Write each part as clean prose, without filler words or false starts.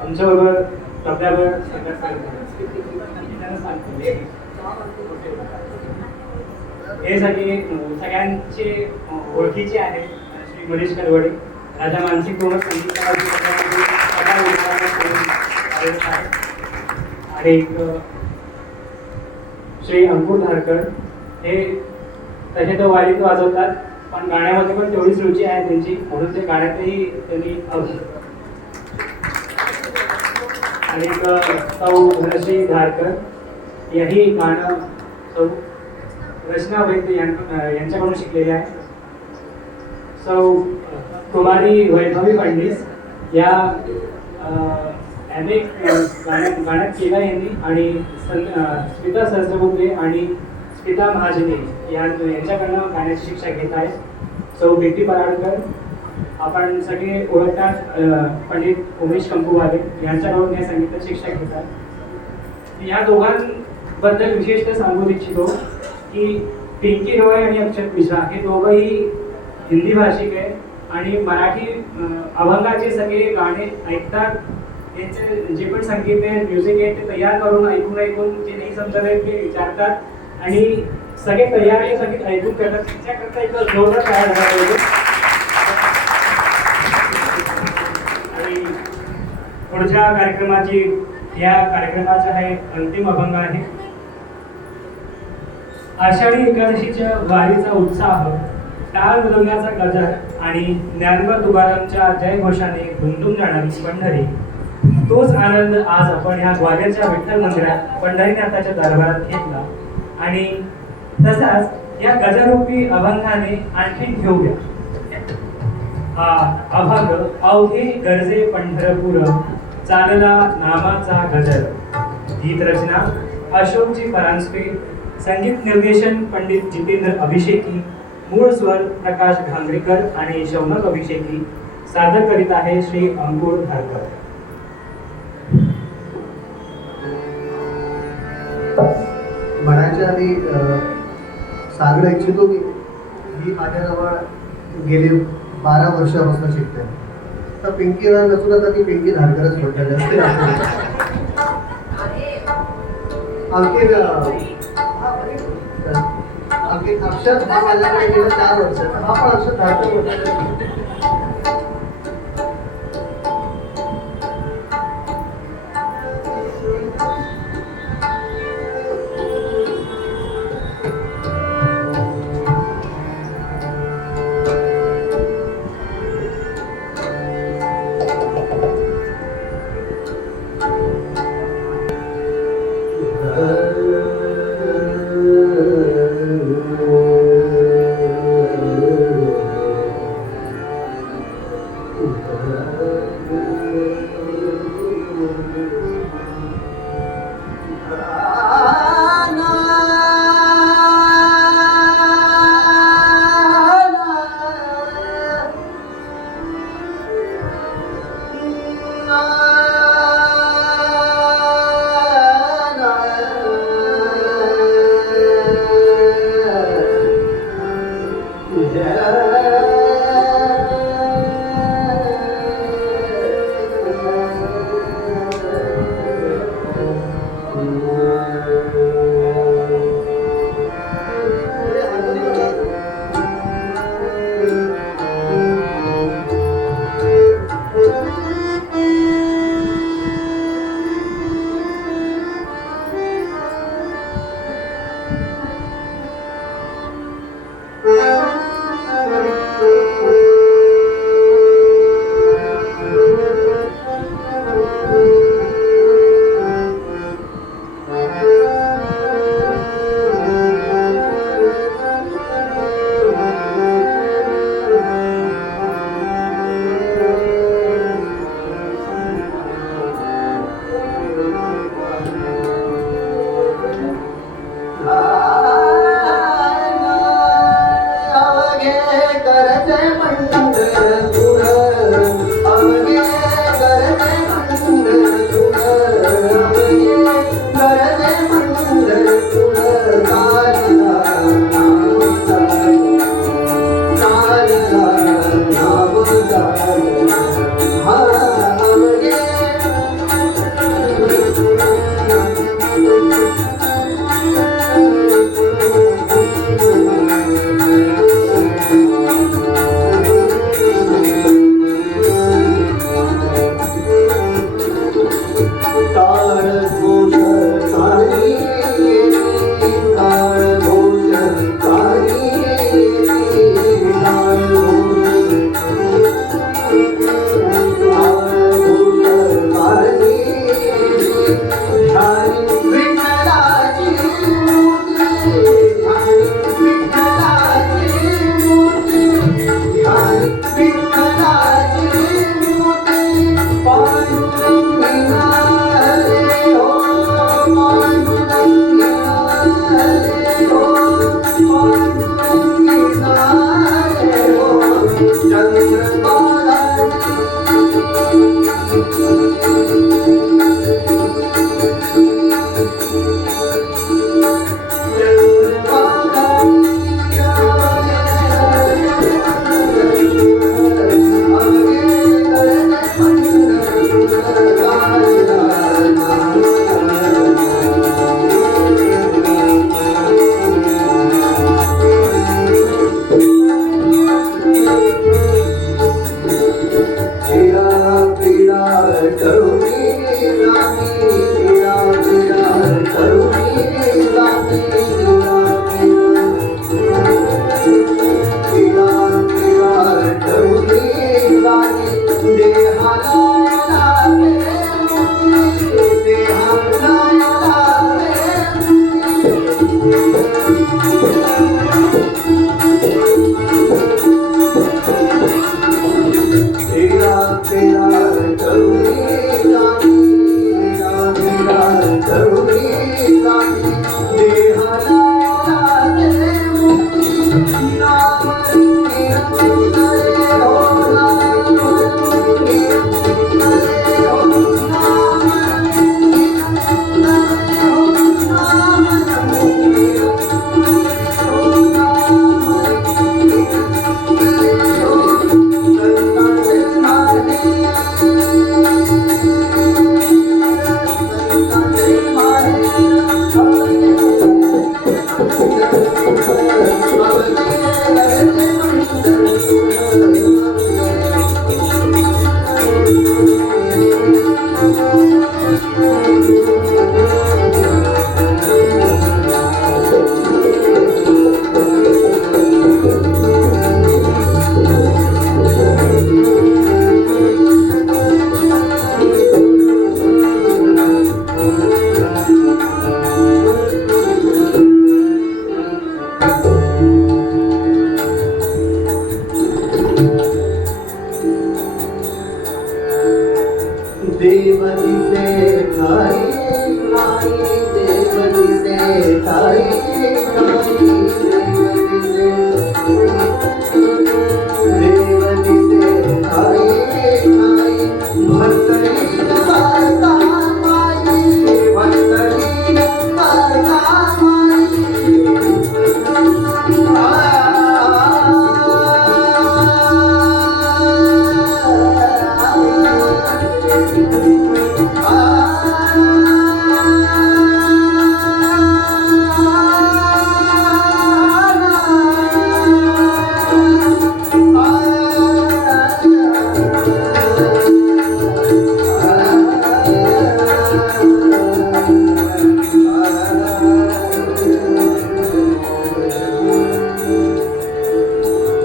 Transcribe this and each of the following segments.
आमच्याबरोबर तबल्यावर हे सगळ्यांचे ओळखीचे आहेत. श्री मनीष करवडे, राजा मानसिक दोन संगीत आणि श्री अंकुर धारकर, हे तसे तो वारीत वाजवतात पण गाण्यामध्ये पण तेवढीच रुची आहे त्यांची, म्हणून ते गाण्यातही त्यांनी आणि सौ धनश्री धारकर याही गाणं सौ रचना वैद्य यांच्याकडून शिकलेले आहे. सौ कुमारी वैभवी फडणीस या गाण्यात केला यांनी आणि स्मिता सहस्रबुद्धे आणि स्मिता महाजनी यांच्याकडनं गाण्याची शिक्षा घेत आहेत. सौ बेटी पराडकर, आपण सगळे ओळखतात, पंडित उमेश कंपूवाले यांच्याकडून या संगीताची शिक्षा घेतात. या दोघांबद्दल विशेषतः सांगू इच्छितो की पिंकी रॉय आणि अक्षत मिश्रा हे दोघंही हिंदी भाषिक आहे आणि मराठी अभंगाचे सगळे गाणे ऐकतात. त्यांचे जे पण संगीत आहे, म्युझिक आहे, ते तयार करून ऐकून जे नाही समजत आहे ते विचारतात आणि सगळे तयार हे संगीत ऐकून करतात. त्याच्याकरता एक जोरदार तयार झाला पाहिजे. आणि पुढच्या या कार्यक्रमाचा हे अंतिम अभंग आहे. आषाढी एकादशीच्या वारीचा उत्साह, टाळ मृदंगाचा गजर आणि ज्ञानोबा तुकारामच्या जयघोषाने गुंतून जाणारी पंढरी, तोच आनंद आज आपण या ग्वाल्हेरच्या विठ्ठल मंदिरात पंढरीनाथाच्या दरबारात घेतला आणि तसाच या गजरूपी अभंगाने आणखी घेऊया. हा अभंग अवघे गरजे पंढरपूर, चालला नामाचा गजर. गीत रचना अशोकजी परांजपे, संगीत निर्देशन पंडित जितेंद्र अभिषेकी, मूळ स्वर प्रकाश घांगरेकर आणि शौनक अभिषेकी. सादर करीत आहे श्री अंकुर धारकर. म्हणायच्या आधी सांगणं इच्छितो की ही माझ्याजवळ गेली 12 वर्षापासून शिकते. तर पिंकी रॉय नसून आता ती पिंकी धारकरच म्हटलेली असते. अक्षर हा माझ्याकडे गेलं 4 वर्ष, हा पण अक्षर धारकर म्हटलेला. ना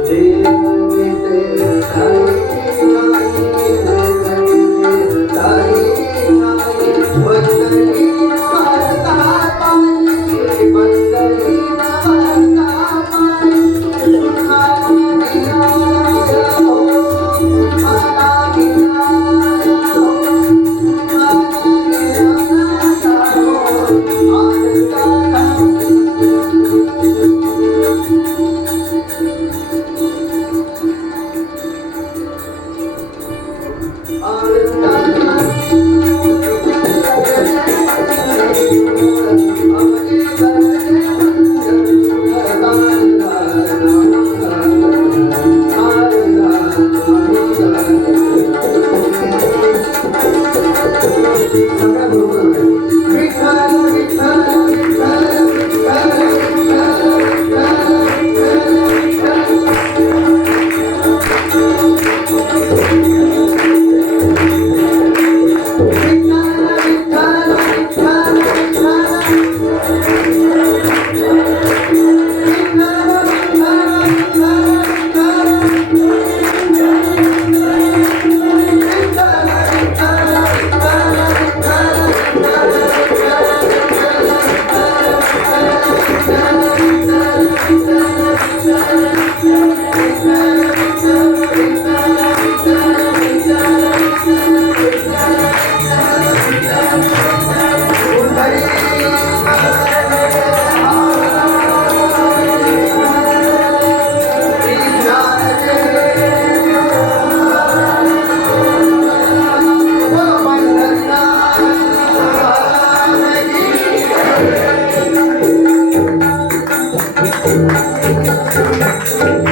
Thank you.